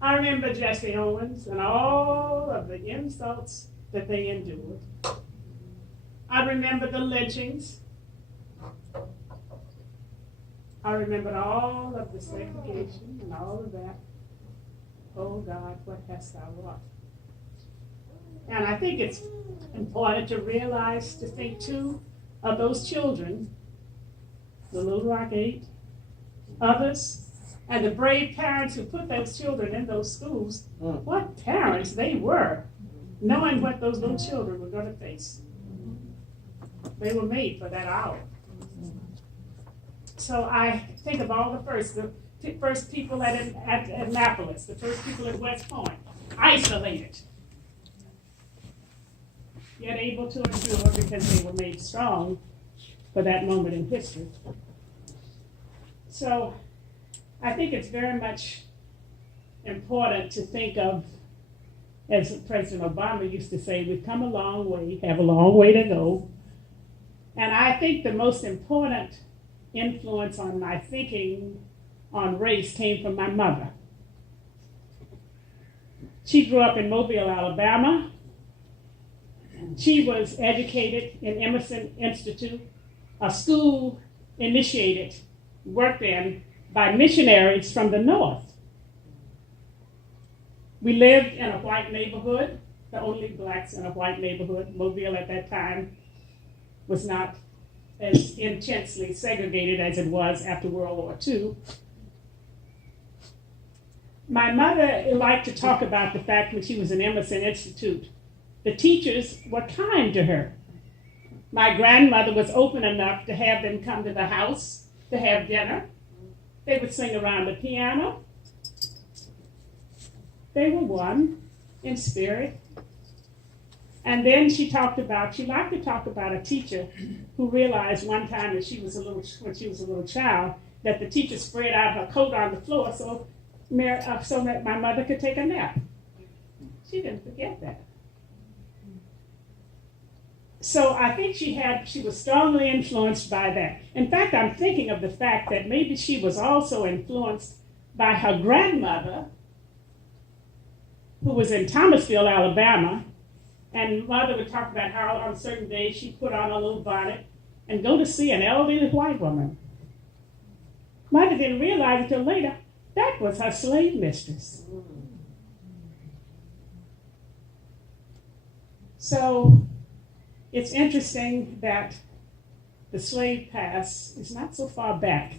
I remember Jesse Owens and all of the insults that they endured. I remember the lynchings. I remembered all of the segregation and all of that. Oh God, what hast thou wrought? And I think it's important to realize, to think too, of those children, the Little Rock 8, others, and the brave parents who put those children in those schools. What parents they were, knowing what those little children were going to face. They were made for that hour. So I think of all the first people at Annapolis, the first people at West Point, isolated, yet able to endure because they were made strong for that moment in history. So I think it's very much important to think of, as President Obama used to say, we've come a long way, have a long way to go. And I think the most important influence on my thinking on race came from my mother. She grew up in Mobile, Alabama. She was educated in Emerson Institute, a school initiated, worked in by missionaries from the North. We lived in a white neighborhood, the only blacks in a white neighborhood. Mobile at that time was not as intensely segregated as it was after World War II. My mother liked to talk about the fact when she was in Emerson Institute, the teachers were kind to her. My grandmother was open enough to have them come to the house to have dinner. They would sing around the piano. They were one in spirit. And then she liked to talk about a teacher who realized one time that when she was a little child, that the teacher spread out her coat on the floor so that my mother could take a nap. She didn't forget that. So I think she was strongly influenced by that. In fact, I'm thinking of the fact that maybe she was also influenced by her grandmother, who was in Thomasville, Alabama, and mother would talk about how on certain days she put on a little bonnet and go to see an elderly white woman. Mother didn't realize until later that was her slave mistress. So it's interesting that the slave past is not so far back.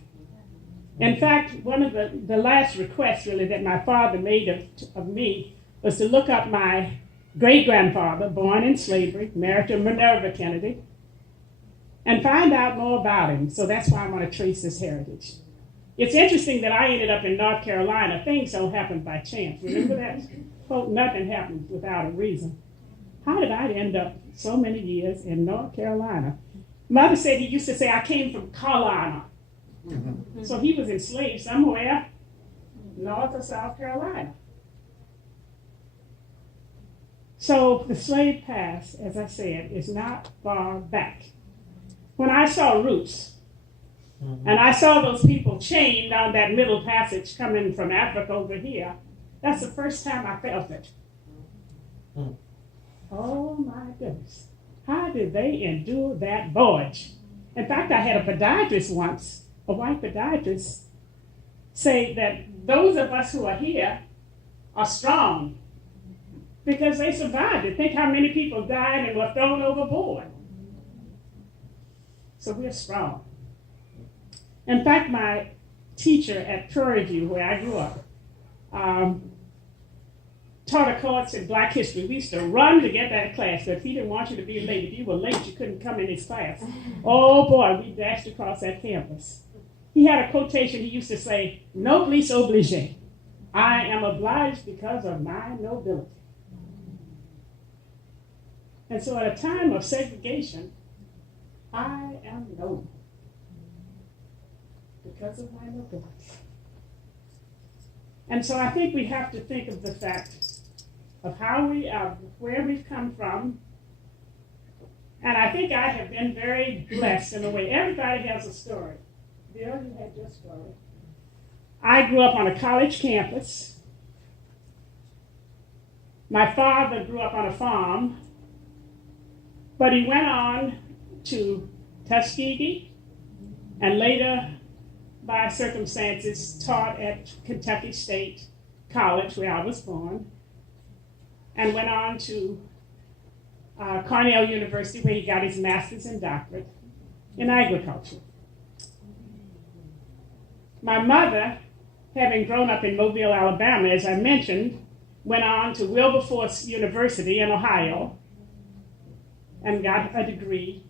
In fact, one of the last requests really that my father made of me was to look up my great-grandfather, born in slavery, married to Minerva Kennedy, and find out more about him. So that's why I'm going to trace his heritage. It's interesting that I ended up in North Carolina. Things don't happen by chance. Remember that? Quote, nothing happens without a reason. How did I end up so many years in North Carolina? Mother said he used to say, I came from Carolina. So he was enslaved somewhere north of South Carolina. So the slave past, as I said, is not far back. When I saw Roots, and I saw those people chained on that middle passage coming from Africa over here, that's the first time I felt it. Oh my goodness. How did they endure that voyage? In fact, I had a podiatrist once, a white podiatrist, say that those of us who are here are strong because they survived it. Think how many people died and were thrown overboard. So we're strong. In fact, my teacher at Prairie View, where I grew up, taught a course in Black history. We used to run to get that class, but if he didn't want you to be late, if you were late, you couldn't come in his class. Oh boy, we dashed across that campus. He had a quotation he used to say, "Noblesse oblige." I am obliged because of my nobility. And so at a time of segregation, I am noble because of my nobility. And so I think we have to think of the fact of how we are, where we've come from. And I think I have been very blessed in a way. Everybody has a story. Bill, you had your story. I grew up on a college campus My father grew up on a farm, but he went on to Tuskegee and later, by circumstances, taught at Kentucky State College, where I was born, and went on to Cornell University, where he got his master's and doctorate in agriculture. My mother, having grown up in Mobile, Alabama, as I mentioned, went on to Wilberforce University in Ohio and got a degree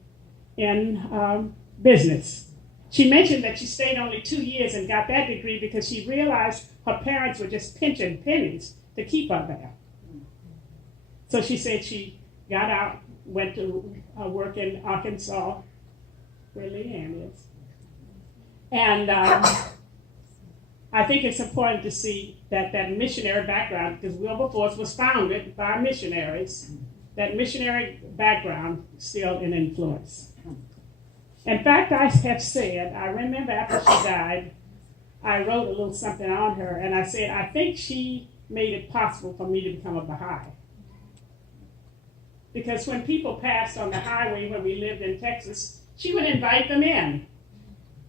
in business. She mentioned that she stayed only 2 years and got that degree because she realized her parents were just pinching pennies to keep her there. So she said she got out, went to work in Arkansas, where Leanne is. And I think it's important to see that missionary background, because Wilberforce was founded by missionaries, that missionary background still in influence. In fact, I have said, I remember after she died, I wrote a little something on her, and I said, I think she made it possible for me to become a Baha'i. Because when people passed on the highway when we lived in Texas, she would invite them in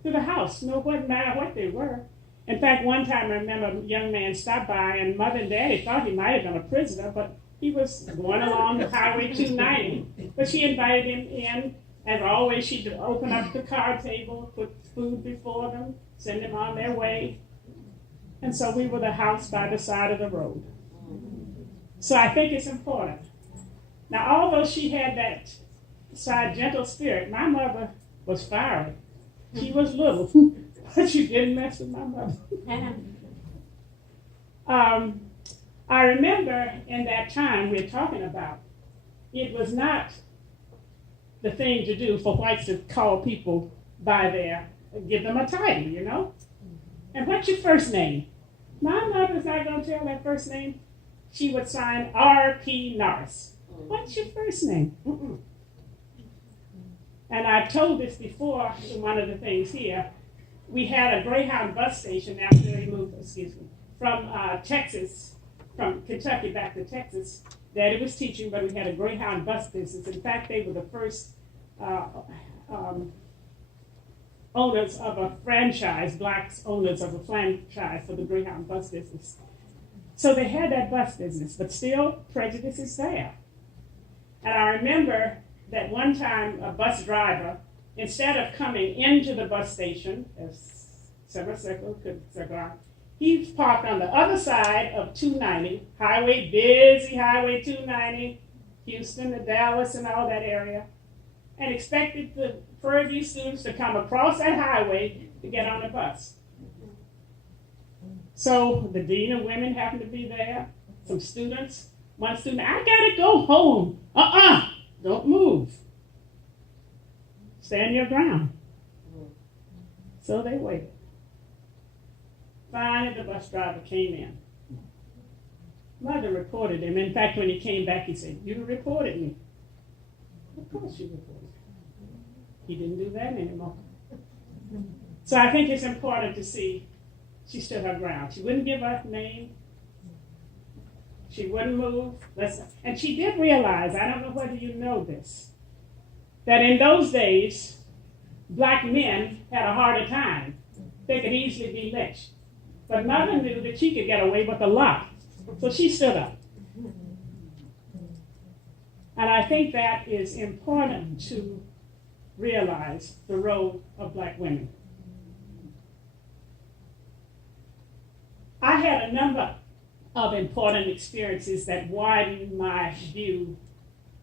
to the house, no matter what they were. In fact, one time I remember a young man stopped by, and Mother and Daddy thought he might have been a prisoner, but he was going along the Highway 290. But she invited him in. As always, she'd open up the card table, put food before them, send them on their way. And so we were the house by the side of the road. So I think it's important. Now, although she had that side gentle spirit, my mother was fiery. She was little, but you didn't mess with my mother. I remember in that time we're talking about, it was not the thing to do for whites to call people by their, give them a title, you know? And what's your first name? My mother's not going to tell that first name. She would sign R.P. Norris. What's your first name? And I've told this before in one of the things here. We had a Greyhound bus station after they moved, from Texas, from Kentucky back to Texas. Daddy was teaching, but we had a Greyhound bus business. In fact, they were the first owners of a franchise, blacks owners of a franchise for the Greyhound bus business. So they had that bus business, but still prejudice is there. And I remember that one time a bus driver, instead of coming into the bus station, as semicircle could circle, he parked on the other side of 290, busy Highway 290, Houston to Dallas and all that area, and expected the Prairie students to come across that highway to get on the bus. So the dean of women happened to be there, some students. One student, I gotta go home. Don't move. Stand your ground. So they waited. Finally, the bus driver came in. Mother reported him. In fact, when he came back, he said, "You reported me." Of course you reported me. He didn't do that anymore. So I think it's important to see she stood her ground. She wouldn't give up name. She wouldn't move. And she did realize, I don't know whether you know this, that in those days, black men had a harder time. They could easily be lynched. But Mother knew that she could get away with a lot. So she stood up. And I think that is important to realize the role of black women. I had a number of important experiences that widened my view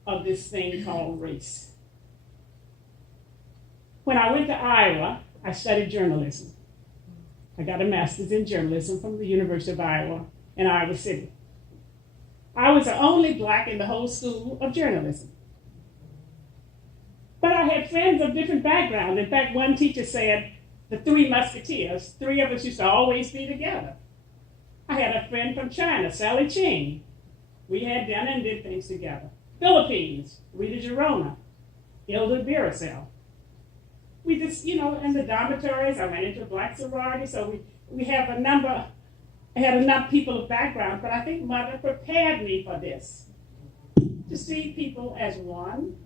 of this thing called race. When I went to Iowa, I studied journalism. I got a master's in journalism from the University of Iowa in Iowa City. I was the only black in the whole school of journalism. But I had friends of different backgrounds. In fact, one teacher said, the Three Musketeers, three of us used to always be together. I had a friend from China, Sally Ching. We had dinner and did things together. Philippines, Rita Girona, Hilda Birasel. We just, in the dormitories, I went into a black sorority, so we have a number I had enough people of background, but I think Mother prepared me for this, to see people as one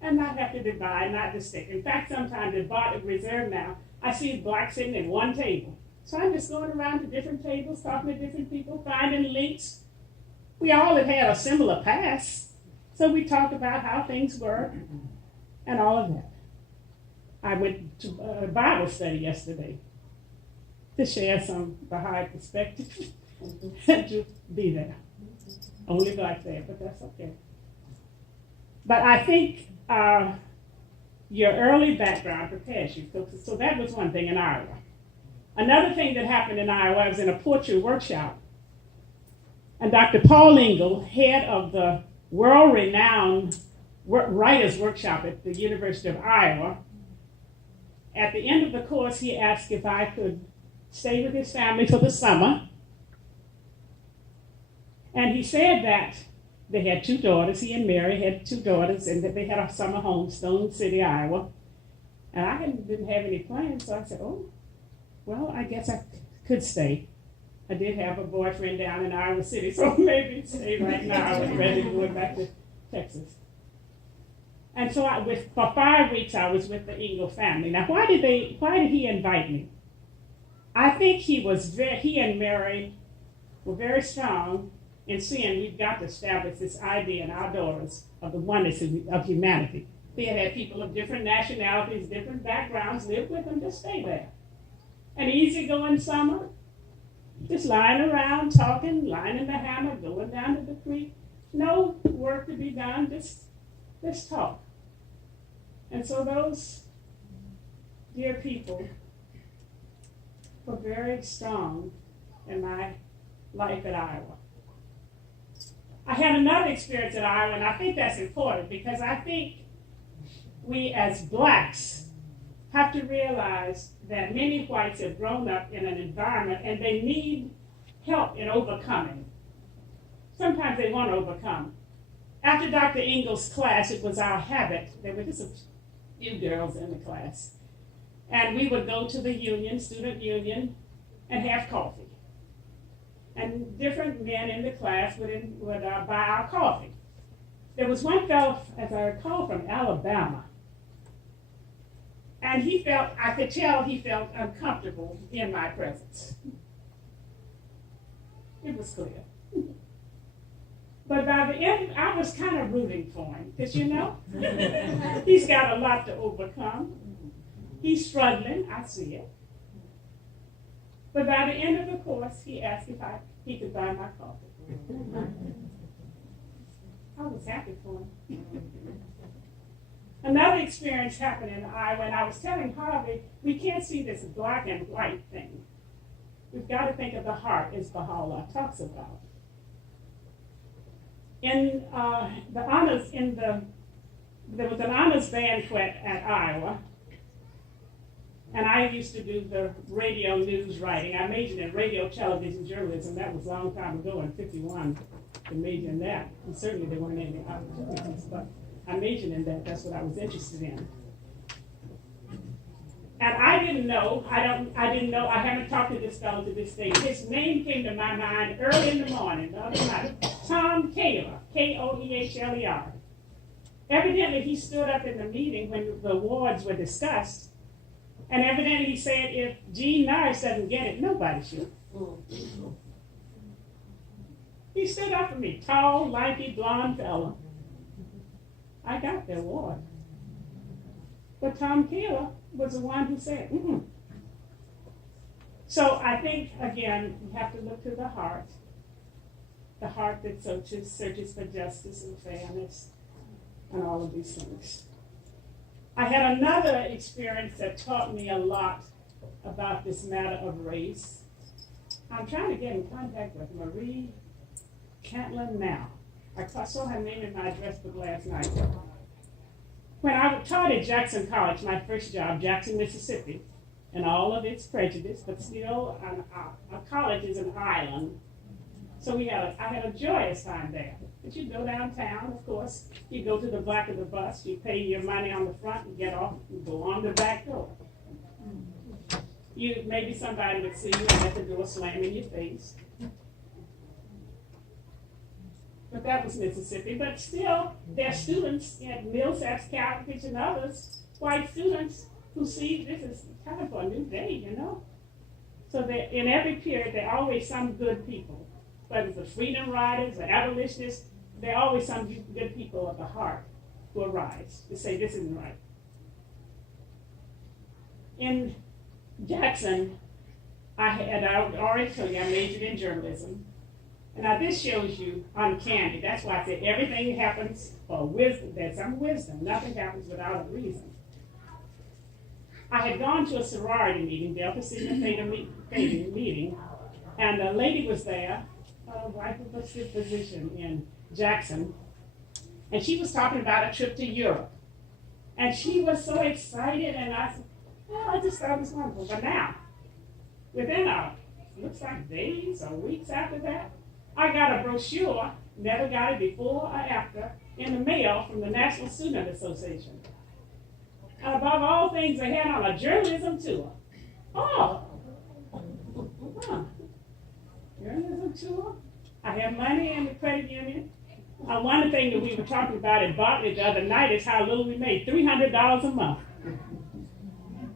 and not have to divide, not to stick. In fact, sometimes at Bartlett Reserve now, I see blacks sitting at one table. So I'm just going around to different tables, talking to different people, finding links. We all have had a similar past, so we talked about how things were and all of that. I went to a Bible study yesterday to share some Baha'i perspective and to be there. Only black there, but that's okay. But I think your early background prepares you. So that was one thing in Iowa. Another thing that happened in Iowa, I was in a poetry workshop, and Dr. Paul Engel, head of the world-renowned writers workshop at the University of Iowa, at the end of the course, he asked if I could stay with his family for the summer. And he said that they had two daughters. He and Mary had two daughters, and that they had a summer home, Stone City, Iowa. And I didn't have any plans, so I said, oh, well, I guess I could stay. I did have a boyfriend down in Iowa City, so maybe stay right now. I was ready to go back to Texas. And so for 5 weeks, I was with the Engel family. Now, why did he invite me? I think he and Mary were very strong in seeing we've got to establish this idea in our daughters of the oneness of humanity. They had people of different nationalities, different backgrounds, live with them, just stay there. An easygoing summer, just lying around, talking, lying in the hammock, going down to the creek. No work to be done, just talk. And so those dear people were very strong in my life at Iowa. I had another experience at Iowa, and I think that's important because I think we as blacks have to realize that many whites have grown up in an environment and they need help in overcoming. Sometimes they want to overcome. After Dr. Engel's class, it was our habit, there were just a few girls in the class, and we would go to the union, student union, and have coffee. And different men in the class would buy our coffee. There was one fellow, as I recall, from Alabama, and I could tell he felt uncomfortable in my presence. It was clear. But by the end, I was kind of rooting for him, because he's got a lot to overcome. He's struggling, I see it. But by the end of the course, he asked if he could buy my coffee. I was happy for him. Another experience happened in Iowa, and I was telling Harvey, we can't see this black and white thing. We've got to think of the heart, as Baha'u'llah talks about. In there was an honors banquet at Iowa, and I used to do the radio news writing. I majored in radio, television, journalism. That was a long time ago in '51 to major in that. And certainly there weren't any opportunities, but I majored in that. That's what I was interested in. And I didn't know, I haven't talked to this fellow to this day. His name came to my mind early in the morning, the other night. Tom Koehler, Koehler. Evidently, he stood up in the meeting when the awards were discussed, and evidently he said, if Gene Norris doesn't get it, nobody should. He stood up for me, tall, lanky, blonde fellow. I got the award. But Tom Koehler was the one who said, mm-mm. So I think, again, we have to look to the heart that searches for justice and fairness and all of these things. I had another experience that taught me a lot about this matter of race. I'm trying to get in contact with Marie Catlin now. I saw her name in my address book last night. When I taught at Jackson College, my first job, Jackson, Mississippi, and all of its prejudice, but still, a college is an island. So I had a joyous time there. But you go downtown, of course, you go to the back of the bus, you pay your money on the front, and get off, and go on the back door. maybe somebody would see you and let the door slam in your face. But that was Mississippi. But still, there are students at Millsaps, Calvin, and others, white students, who see this is time for a new day, you know? So that in every period, there are always some good people. Whether it's the freedom riders or abolitionists, there are always some good people of the heart who arise to say this isn't right. In Jackson, I already told you I majored in journalism. And now this shows you uncanny. That's why I said everything happens for wisdom. There's some wisdom. Nothing happens without a reason. I had gone to a sorority meeting, Delta Sigma Theta meeting, and a lady was there, a wife of a physician in Jackson, and she was talking about a trip to Europe. And she was so excited, and I said, well, I just thought it was wonderful. But now, within looks like days or weeks after that, I got a brochure, never got it before or after, in the mail from the National Student Association. And above all things, they had on a journalism tour. Oh, journalism tour? I have money in the credit union. One thing that we were talking about at Bartlett the other night is how little we made, $300 a month.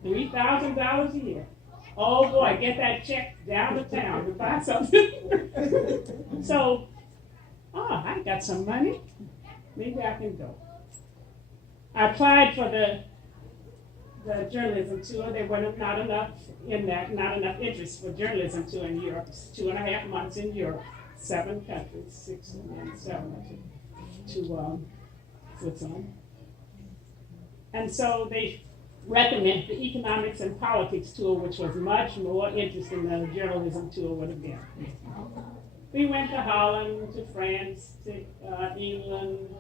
$3,000 a year. Oh boy, get that check down to town to buy something. So, I got some money. Maybe I can go. I applied for the journalism tour. There were not enough interest for journalism tour in Europe. 2.5 months in Europe, 7 countries, 6 and 7 to Switzerland. And so they recommended the economics and politics tour, which was much more interesting than the journalism tour would have been. We went to Holland, to France, to England,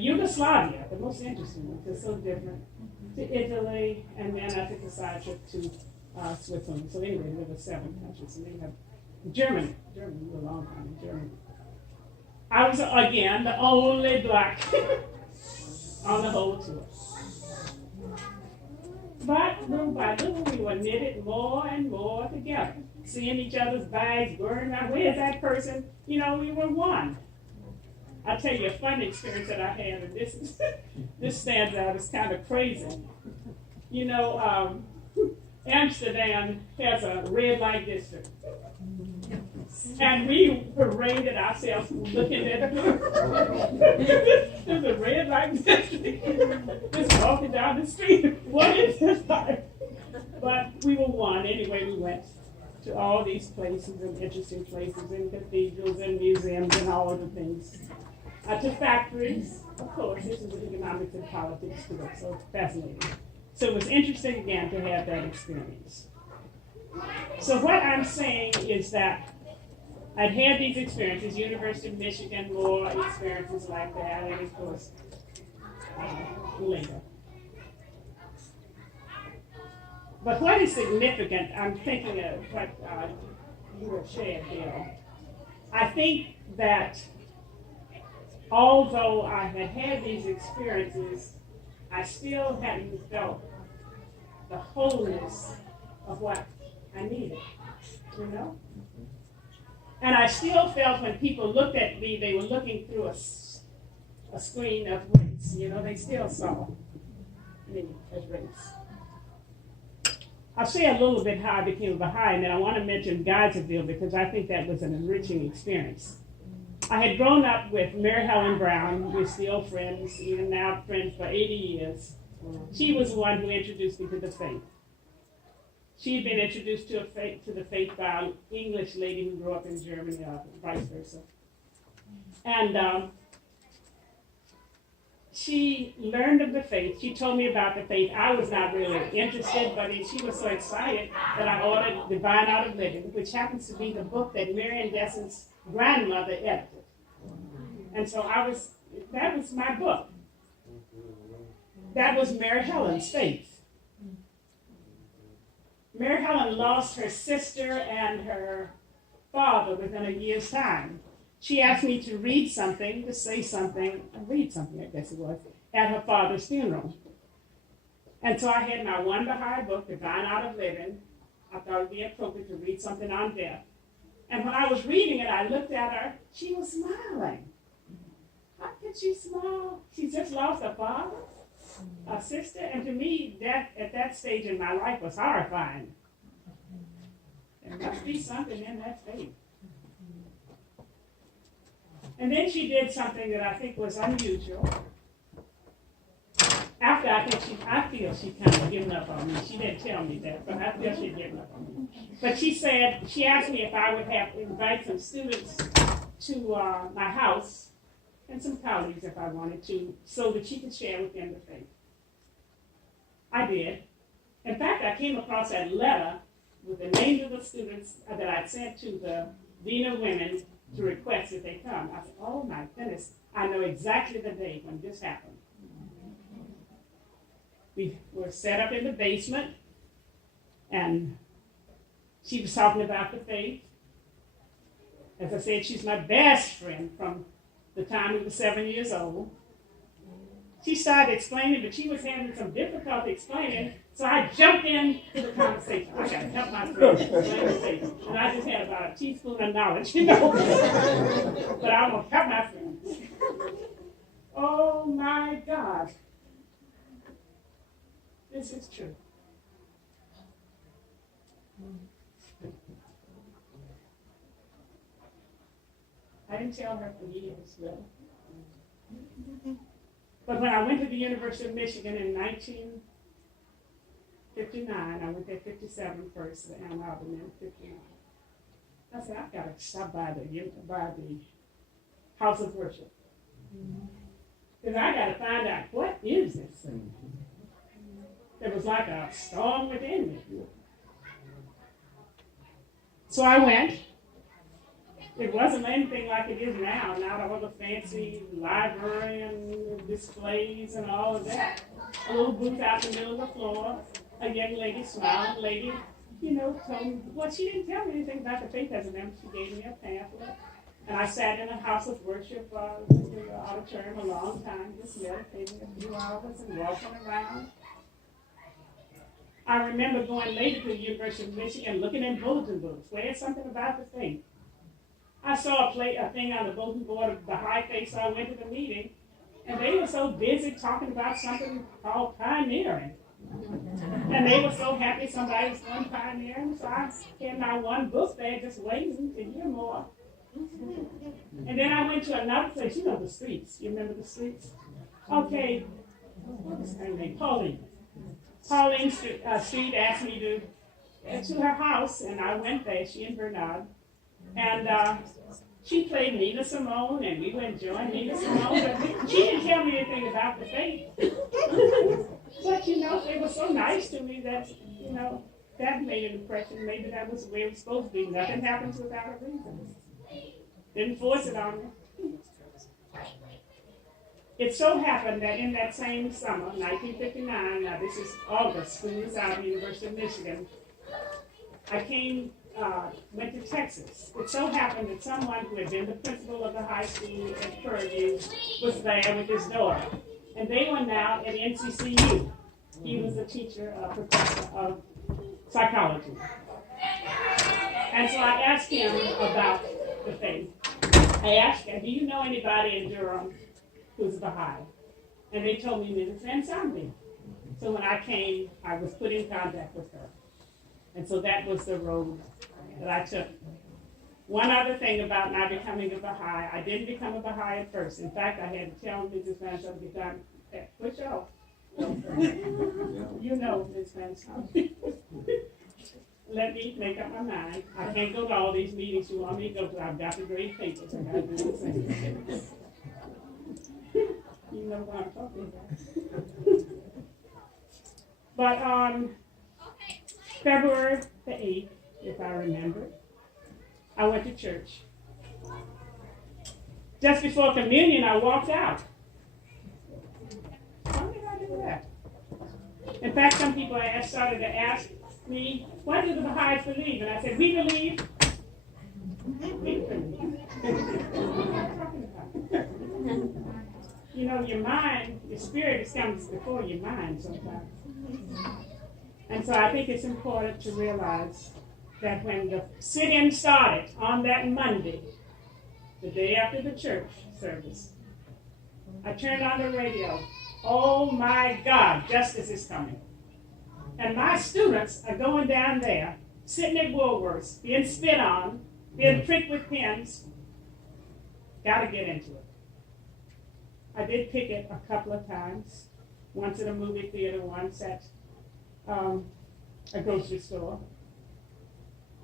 Yugoslavia, the most interesting one, because it's so different, to Italy, and then I took a side trip to Switzerland. So anyway, there were 7 countries, and then we have Germany, we were a long time in Germany. I was, again, the only black on the whole tour. But little by little, we were knitted more and more together, seeing each other's bags, worrying about where's that person. You know, we were one. I'll tell you a fun experience that I had, and this stands out. It's kind of crazy. You know, Amsterdam has a red light district. And we paraded ourselves looking at there's a red light district. Just walking down the street. What is this like? But we were one. Anyway, we went to all these places and interesting places and cathedrals and museums and all of the things. To factories, of course. This is economics and politics too. So fascinating. So it was interesting again to have that experience. So what I'm saying is that I'd had these experiences, University of Michigan, more experiences like that, and of course, later. But what is significant, I'm thinking of what you were shared there. I think that although I had had these experiences, I still hadn't felt the wholeness of what I needed, you know? And I still felt when people looked at me, they were looking through a screen of race. You know, they still saw me as race. I'll say a little bit how I became a Baha'i, and then I want to mention Geyserville because I think that was an enriching experience. I had grown up with Mary Helen Brown. We're still friends, even now friends for 80 years. She was the one who introduced me to the faith. She had been introduced to the faith by an English lady who grew up in Germany, or vice versa. And she learned of the faith. She told me about the faith. I was not really interested, but she was so excited that I ordered Divine Art of Living, which happens to be the book that Marian Desson's grandmother edited. And so that was my book. That was Mary Helen's faith. Mary Helen lost her sister and her father within a year's time. She asked me to read something, to say something, read something, I guess it was, at her father's funeral. And so I had my one Baha'i book, Divine Art of Living, I thought it would be appropriate to read something on death. And when I was reading it, I looked at her. She was smiling. How could she smile? She just lost a father, a sister, and to me, death at that stage in my life was horrifying. There must be something in that faith. And then she did something that I think was unusual. After I feel she kind of given up on me. She didn't tell me that, but I feel she'd given up on me. But she asked me if I would invite some students to my house and some colleagues if I wanted to, so that she could share with them the faith. I did. In fact, I came across that letter with the names of the students that I'd sent to the Dean of Women to request that they come. I said, oh my goodness, I know exactly the day when this happened. We were set up in the basement, and she was talking about the faith. As I said, she's my best friend from the time we were 7 years old. She started explaining, but she was having some difficulty explaining, so I jumped into the conversation. I got to help my friend explain the faith. And I just had about a teaspoon of knowledge, you know. But I'm going to help my friend. Oh, my God. This is true. I didn't tell her for years, really. But when I went to the University of Michigan in 1959, I went there 57 first, and Ann Arbor in 59. I said, I've got to stop by the house of worship. Because I got to find out, what is this thing? There was like a storm within me. So I went. It wasn't anything like it is now. Now all the fancy library and displays and all of that. A little booth out in the middle of the floor. A young lady, smiling lady, told me, well, she didn't tell me anything about the faith as a member. She gave me a pamphlet. And I sat in a house of worship in the auditorium a long time, just meditating a few hours and walking around. I remember going later to the University of Michigan, looking in bulletin books. Where's something about the faith? I saw a thing on the bulletin board of the high faith, so I went to the meeting, and they were so busy talking about something called pioneering. And they were so happy somebody was going pioneering, so I had my one book there just waiting to hear more. And then I went to another place, the streets. You remember the streets? Okay, what was her name? Pauline Street asked me to her house, and I went there, she and Bernard. And she played Nina Simone, and we went and joined Nina Simone. But she didn't tell me anything about the faith. But, they were so nice to me that, that made an impression. Maybe that was the way it was supposed to be. Nothing happens without a reason. Didn't force it on me. It so happened that in that same summer, 1959, now this is August, school was out at the University of Michigan, I went to Texas. It so happened that someone who had been the principal of the high school at Purdue was there with his daughter. And they were now at NCCU. He was a teacher, a professor of psychology. And so I asked him about the faith. I asked him, do you know anybody in Durham who's a Baha'i? And they told me Mrs. Van Zombie. So when I came, I was put in contact with her. And so that was the road that I took. One other thing about not becoming a Baha'i, I didn't become a Baha'i at first. In fact, I had to tell Mrs. Van Zombie, push off. You know, Ms. Van Zombie. Let me make up my mind. I can't go to all these meetings you want me to go to. I've got the grade papers. I got to do the same. You know what I'm talking about. But on February the 8th, if I remember, I went to church. Just before communion, I walked out. How did I do that? In fact, some people started to ask me, what do the Baha'is believe? And I said, we believe. We believe. What am I talking about? Your mind, your spirit comes before your mind sometimes. And And so I think it's important to realize that when the sit-in started on that Monday, the day after the church service, I turned on the radio. Oh my God, justice is coming. And my students are going down there, sitting at Woolworths, being spit on, being pricked with pins. Got to get into it. I did picket a couple of times, once at a movie theater, once at a grocery store.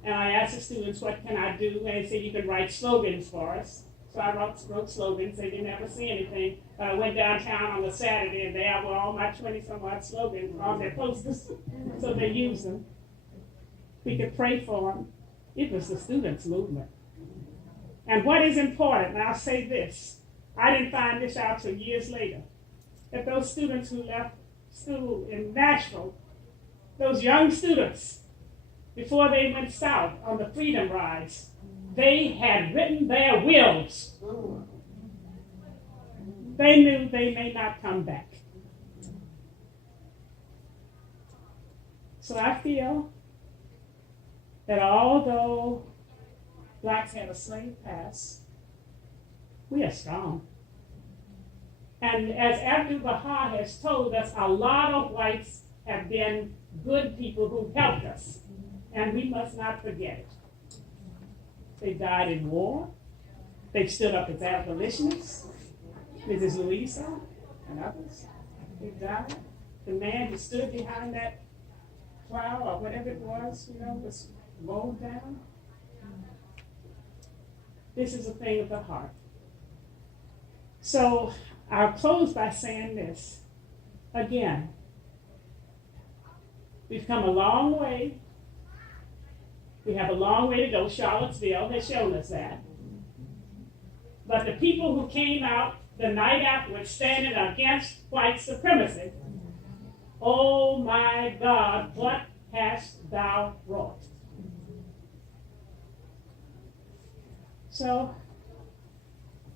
And I asked the students, what can I do? And they said, you can write slogans for us. So I wrote slogans. They didn't ever see anything. But I went downtown on a Saturday, and there were all my 20-some-odd slogans on their posters. So they used them. We could pray for them. It was the students' movement. And what is important, and I'll say this, I didn't find this out till years later, that those students who left school in Nashville, those young students, before they went south on the Freedom Rides, they had written their wills. They knew they may not come back. So I feel that although blacks had a slave past, we are strong. And as Abdu'l-Baha has told us, a lot of whites have been good people who helped us, and we must not forget it. They died in war. They stood up as abolitionists. Mrs. Louisa and others. They died. The man who stood behind that plow or whatever it was, was rolled down. This is a thing of the heart. So I'll close by saying this. Again, we've come a long way. We have a long way to go. Charlottesville has shown us that. But the people who came out the night afterwards standing against white supremacy, oh my God, what hast thou wrought? So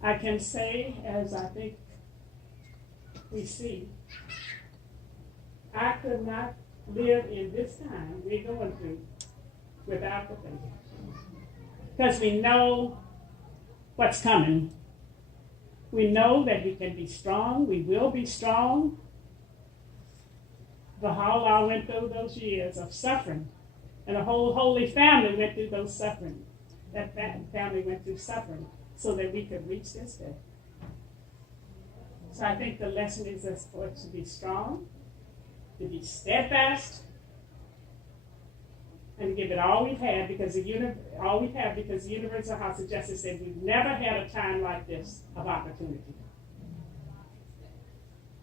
I can say, as I think we see, I could not live in this time we're going through without the faith. Because we know what's coming. We know that we can be strong. We will be strong. Baha'u'llah went through those years of suffering, and the whole Holy Family went through those suffering. That family went through suffering so that we could reach this day. So I think the lesson is for us to be strong, to be steadfast, and to give it all we've had because the Universal House of Justice said we've never had a time like this of opportunity.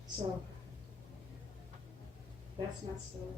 So that's my story.